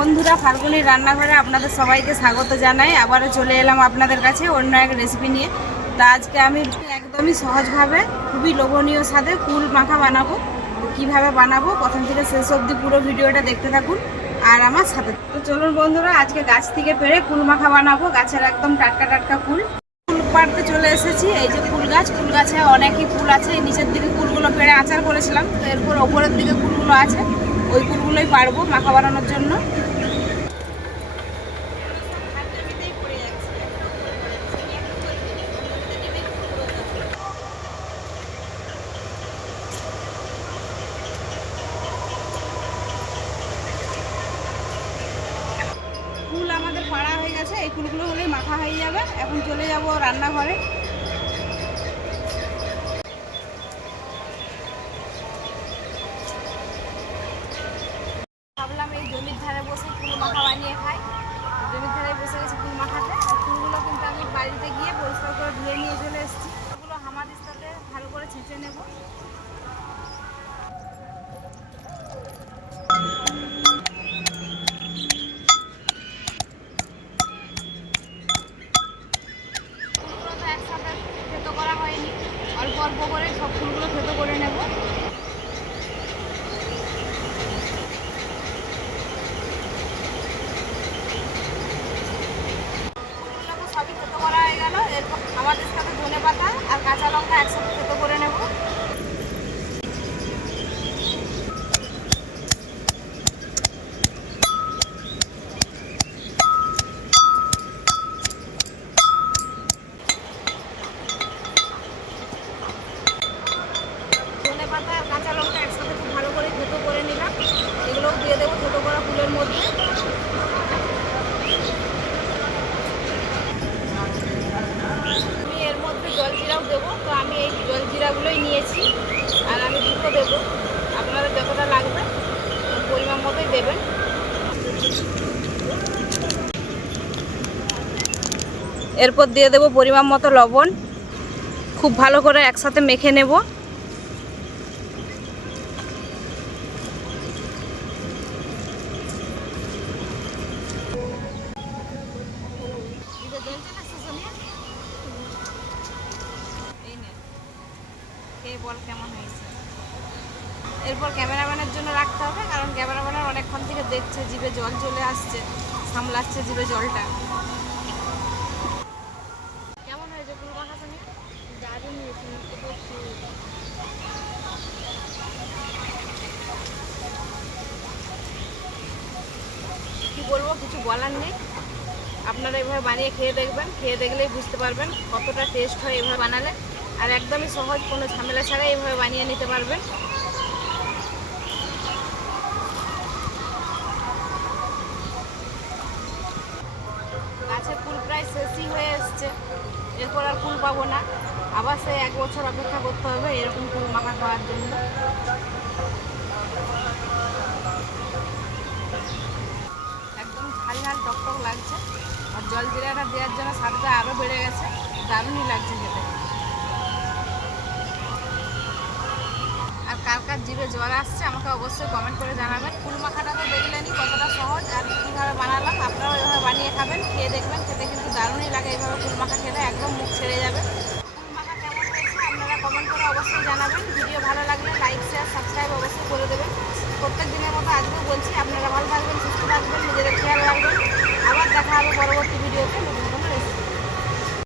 বন্ধুরা, ফাল্গুনির রান্নাঘরে আপনাদের সবাইকে স্বাগত জানাই। আবারও চলে এলাম আপনাদের কাছে অন্য এক রেসিপি নিয়ে। তা আজকে আমি একদমই সহজভাবে, খুবই লোভনীয় স্বাদে কুল মাখা বানাবো। কীভাবে বানাবো, প্রথম থেকে শেষ অবধি পুরো ভিডিওটা দেখতে থাকুন আর আমার সাথে তো চলুন বন্ধুরা, আজকে গাছ থেকে পেরে কুল মাখা বানাবো, গাছের একদম টাটকা টাটকা কুল ফুল পাড়তে চলে এসেছি, এই যে ফুল গাছ। ফুল গাছে অনেকই ফুল আছে, নিচের দিকে ফুলগুলো পেড়ে আচার করেছিলাম, তো এরপর ওপরের দিকে ফুলগুলো আছে। ওই ফুলগুলোই পারব মাখা বানানোর জন্য। ফুল আমাদের পাড়া হয়ে গেছে, এই ফুলগুলো হলেই মাখা হয়ে যাবে। এখন চলে যাব রান্নাঘরে। মাখা বানিয়ে খাই জমির ধারে বসে গেছি ফুল মাখাতে। আর ফুলগুলো কিন্তু আমি বাড়িতে গিয়ে পরিষ্কার করে ধুয়ে নিয়ে চলে এসেছি। ওগুলো হামাদের সাথে ভালো করে ছেঁচে নেব। ফুলগুলো অল্প অল্প করে সব ফুলগুলো থেতো করে নেব ফুলগুলোকে সবই থেতো করা হয়ে গেল এরপর আমাদের সাথে ধনে পাতা আর কাঁচা লঙ্কা একসাথে থেতো করে নেব পাতা আর কাঁচা লঙ্কা একসাথে খুব ভালো করে থেতো করে নিলাম। এগুলোও দিয়ে দেবো থেতো করা ফুলের মধ্যে। আমি এর মধ্যে জলজিরাও দেবো। তো আমি এই জলজিরাগুলোই নিয়েছি। আর আমি দুটো দেবো। আপনাদের যতটা লাগবে, পরিমাণ মতোই দেবেন। এরপর দিয়ে দেবো পরিমাণ মতো লবণ। খুব ভালো করে একসাথে মেখে নেব। বল কেমন হয়েছে? এরপর ক্যামেরাম্যানের জন্য রাখতে হবে, কারণ ক্যামেরাম্যানের অনেকক্ষণ থেকে দেখছে, জিভে জল চলে আসছে, সামলাচ্ছে জিভে জলটা। কেমন হয়েছে কি বলব, কিছু বলার নেই। আপনারা এভাবে বানিয়ে খেয়ে দেখবেন, খেয়ে দেখলেই বুঝতে পারবেন কতটা টেস্ট হয় এভাবে বানালে। আর একদমই সহজ, কোনো ঝামেলা ছাড়া এইভাবে বানিয়ে নিতে পারবেন। গাছের ফুল প্রায় শেষই হয়ে এসছে। এরপর আর ফুল পাবো না। আবার সে এক বছর অপেক্ষা করতে হবে, এরকম ফুল মাখা খাওয়ার জন্য। একদম ঝাল ঝাল টকটক লাগছে। আর জল জিরাটা দেওয়ার জন্য স্বাদটা আরও বেড়ে গেছে। দারুণই লাগছে খেতে। কার কার জিভে জ্বর আসছে, আমাকে অবশ্যই কমেন্ট করে জানাবেন। ফুল মাখাটা তো দেখলেনই কতটা সহজ আর কীভাবে বানালাম, আপনারাও এভাবে বানিয়ে খাবেন, খেয়ে দেখবেন, খেতে কিন্তু দারুণই লাগে এইভাবে ফুল মাখা খেলে, একদম মুখ ছেড়ে যাবে। ফুল মাখা কেমন হয়েছে আপনারা কমেন্ট করে অবশ্যই জানাবেন। ভিডিও ভালো লাগলে লাইক শেয়ার সাবস্ক্রাইব অবশ্যই করে দেবেন। প্রত্যেক দিনের মতো আজকেও বলছি, আপনারা ভালো থাকবেন, সুস্থ থাকবেন, নিজেদের খেয়াল রাখবেন।